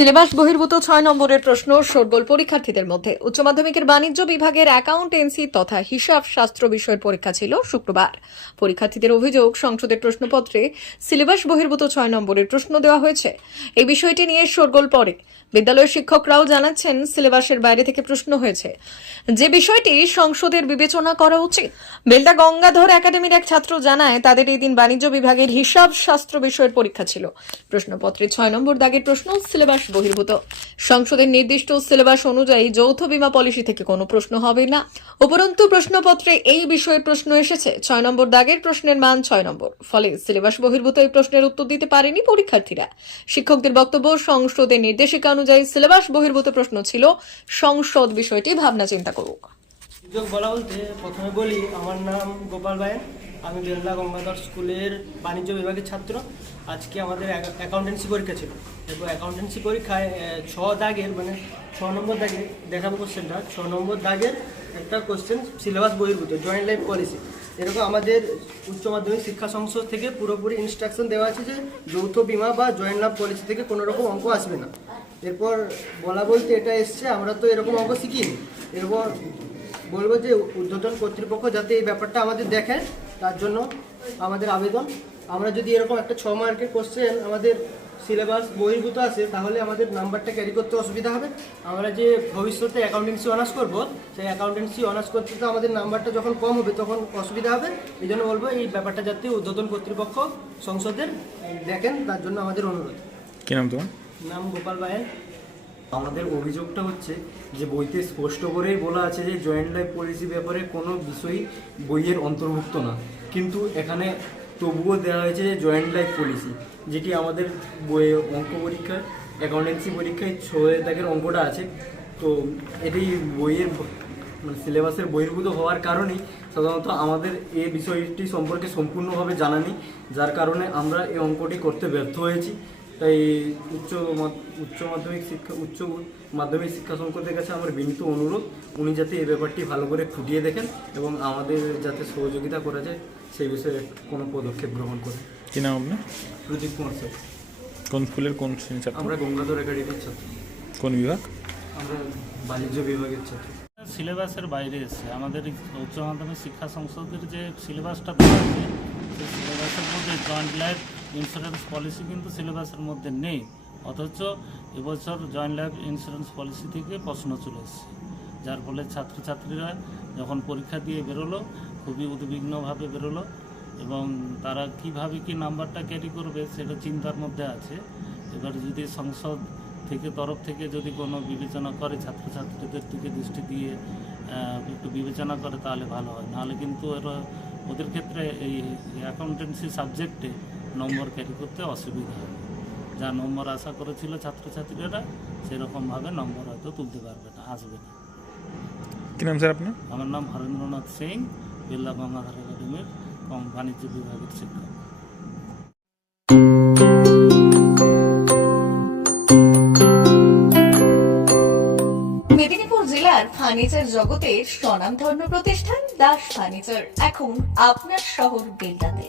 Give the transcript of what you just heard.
Syllabus বহির্ভূত ছয় নম্বরের প্রশ্ন শোরগোল পরীক্ষার্থীদের মধ্যে। উচ্চ মাধ্যমিকের বাণিজ্য বিভাগের অ্যাকাউন্টেন্সি তথা হিসাব শাস্ত্র বিষয়ের পরীক্ষা ছিল শুক্রবার। পরীক্ষার্থীদের অভিযোগ, সংসদের প্রশ্নপত্রে সিলেবাস বহির্ভূত ছয় নম্বরের প্রশ্ন দেওয়া হয়েছে। এই বিষয়টি নিয়ে শোরগোল পড়ে। বিদ্যালয়ের শিক্ষকরাও জানাচ্ছেন, সিলেবাসের বাইরে থেকে প্রশ্ন হয়েছে। যে বিষয়টি সংসদের বিবেচনা করা উচিত। বেলদা গঙ্গাধর একাডেমির এক ছাত্র জানায়, তাদের এই দিন বাণিজ্য বিভাগের হিসাব শাস্ত্র বিষয়ের পরীক্ষা ছিল। প্রশ্নপত্রে ছয় নম্বর দাগের প্রশ্ন, সিলেবাস বহির্ভূত। সংসদের নির্দিষ্ট সিলেবাস অনুযায়ী যৌথ বিমা পলিসি থেকে কোনো প্রশ্ন হবে না। উপরন্তু প্রশ্নপত্রে এই বিষয়ে প্রশ্ন এসেছে। ছয় নম্বর দাগের প্রশ্নের মান ছয় নম্বর। ফলে সিলেবাস বহির্ভূত এই প্রশ্নের উত্তর দিতে পারেনি পরীক্ষার্থীরা। শিক্ষকদের বক্তব্য, সংসদের নির্দেশিকা অনুযায়ী সিলেবাস বহির্ভূত প্রশ্ন ছিল। সংসদ বিষয়টি ভাবনা চিন্তা করুক। সুযোগ বলা বলতে প্রথমে বলি, আমার নাম গোপাল বায়েন। আমি বেরলা গঙ্গাধর স্কুলের বাণিজ্য বিভাগের ছাত্র। আজকে আমাদের অ্যাকাউন্টেন্সি পরীক্ষা ছিল। এবং অ্যাকাউন্টেন্সি পরীক্ষায় ছ দাগের মানে ছ নম্বর দাগের, দেখাবো কোশ্চেনটা ছ নম্বর দাগের একটা কোশ্চেন সিলেবাস বহির্ভূত জয়েন্ট লাইফ পলিসি এরকম আমাদের উচ্চ মাধ্যমিক শিক্ষা সংসদ থেকে পুরোপুরি ইনস্ট্রাকশন দেওয়া আছে যে, যৌথ বিমা বা জয়েন্ট লাভ পলিসি থেকে কোনো রকম অঙ্ক আসবে না। এরপর বলা বলতে এটা এসছে, আমরা তো এরকম অঙ্ক শিখিনি। এরপর বলব যে ঊর্ধ্বতন কর্তৃপক্ষ যাতে এই ব্যাপারটা আমাদের দেখে তার জন্য আমাদের আবেদন। আমরা যদি এরকম একটা ছ মার্কের কোশ্চেন আমাদের সিলেবাস বহির্ভূত আসে তাহলে আমাদের নাম্বারটা ক্যারি করতে অসুবিধা হবে। আমরা যে ভবিষ্যতে অ্যাকাউন্টেন্সি অনার্স করব সেই অ্যাকাউন্টেন্সি অনার্স করতে তো আমাদের নাম্বারটা যখন কম হবে তখন অসুবিধা হবে। এই জন্য বলব এই ব্যাপারটা যাতে ঊর্ধ্বতন কর্তৃপক্ষ সংসদের দেখেন তার জন্য আমাদের অনুরোধ। কি নাম তোমার? নাম গোপাল বায়েন আমাদের অভিযোগটা হচ্ছে যে বইতে স্পষ্ট করেই বলা আছে যে জয়েন্ট লাইফ পলিসি ব্যাপারে কোনো বিষয়ই বইয়ের অন্তর্ভুক্ত না। কিন্তু এখানে তবুও দেওয়া হয়েছে যে জয়েন্ট লাইফ পলিসি, যেটি আমাদের বইয়ে অঙ্ক পরীক্ষা অ্যাকাউন্টেন্সি পরীক্ষায় ছয় দাগের অঙ্কটা আছে। তো এটি বইয়ের মানে সিলেবাসের বহির্ভূত হওয়ার কারণেই সাধারণত আমাদের এই বিষয়টি সম্পর্কে সম্পূর্ণভাবে জানা নেই। যার কারণে আমরা এই অঙ্কটি করতে ব্যর্থ হয়েছি। তাই উচ্চ মা- উচ্চ মাধ্যমিক শিক্ষা উচ্চ মাধ্যমিক শিক্ষা সংসদের কাছে আমার বিনীত অনুরোধ উনি যাতে এই ব্যাপারটি ভালো করে খুঁটিয়ে দেখেন এবং আমাদের যাতে সহযোগিতা করা যায় সেই বিষয়ে কোনো পদক্ষেপ গ্রহণ করেন কি নাম আপনার? প্রদীপ কুমার স্যার। কোন স্কুলের কোন শ্রেণির ছাত্র? আমরা গঙ্গাধর একাডেমির ছাত্র। কোন বিভাগ? আমরা বাণিজ্য বিভাগের ছাত্র। সিলেবাসের বাইরে এসে আমাদের উচ্চ মাধ্যমিক শিক্ষা সংসদের যে সিলেবাসটা দেওয়া আছে সেই সিলেবাসের মধ্যে জয়েন্ট লাইফ ইন্স্যুরেন্স পলিসি কিন্তু সিলেবাসের মধ্যে নেই। অথচ এবছর জয়েন্ট লাইফ ইন্স্যুরেন্স পলিসি থেকে প্রশ্ন চলে এসেছে। যার ফলে ছাত্রছাত্রীরা যখন পরীক্ষা দিয়ে বেরোলো, খুবই উদ্বিগ্নভাবে বেরোলো এবং তারা কীভাবে কি নাম্বারটা ক্যারি করবে সেটা চিন্তার মধ্যে আছে। এবার যদি সংসদ থেকে তরফ থেকে যদি কোনো বিবেচনা করে, ছাত্রছাত্রীদের দিকে দৃষ্টি দিয়ে একটু বিবেচনা করে তাহলে ভালো হয়। নাহলে কিন্তু এরা ওদের ক্ষেত্রে এই অ্যাকাউন্টেন্সি সাবজেক্টে নম্বর ক্যারি করতে অসুবিধা হবে। যা নম্বর আশা করেছিল ছাত্রছাত্রীরা সেরকমভাবে নম্বর হয়তো তুলতে পারবে না আসবে না। কি নাম স্যার আপনার? আমার নাম হরেন্দ্রনাথ সিং বিল্লা গঙ্গাধর একাডেমির কম বাণিজ্য বিভাগের শিক্ষক। মেদিনীপুর জেলার ফার্নিচার জগতের স্বনামধন্য প্রতিষ্ঠান দাস ফার্নিচার। এখন আপনার শহর বেলদাতে